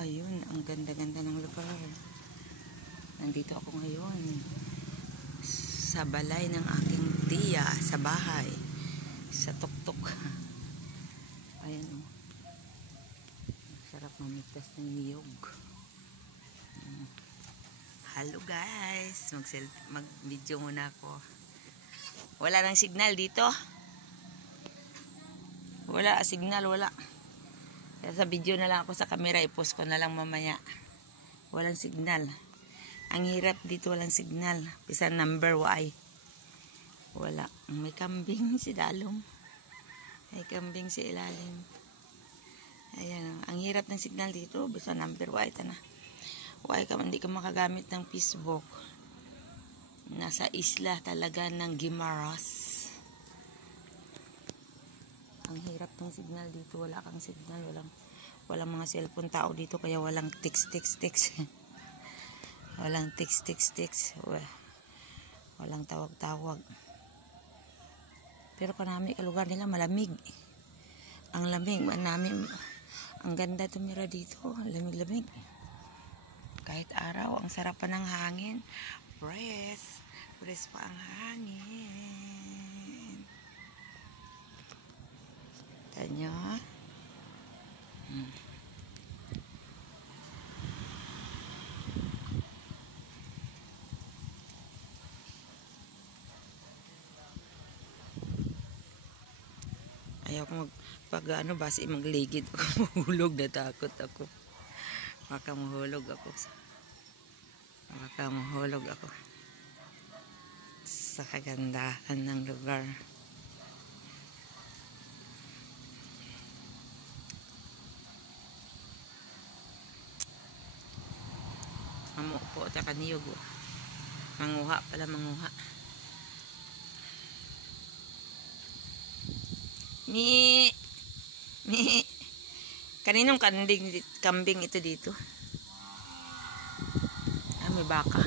Ayun, ang ganda-ganda ng lugar. Nandito ako ngayon sa balay ng aking tiya, sa bahay, sa tuktok. Ayan o. Sarap mamigtas ng niyog. Hello guys, mag-video muna ako. Wala nang signal dito. Wala, signal, wala. Kaya sa video na lang ako sa camera, i-post ko na lang mamaya. Walang signal. Ang hirap dito, walang signal. Pisa number Y. Wala. May kambing si Dalong. May kambing si Ilalim. Ayan. Ang hirap ng signal dito. Bisa number Y. Ito na. Y ka, hindi ka makagamit ng Facebook. Nasa isla talaga ng Guimaras. Ang hirap ng signal dito. Wala kang signal. Walang mga cellphone tao dito. Kaya walang text. Walang text. Walang tawag-tawag. Pero kanami ka lugar nila malamig. Ang lamig. Ang ganda tumira dito. Lamig-lamig. Kahit araw. Ang sarap pa ng hangin. Press pa ang hangin. Tanya. Ayaw ko basi magligid ako. Mahulog, natakot ako. Baka mahulog ako. Sa kagandahan ng lugar. Mamupo at kaniyog. Manguha. Ni kaninong kambing ito dito? May baka.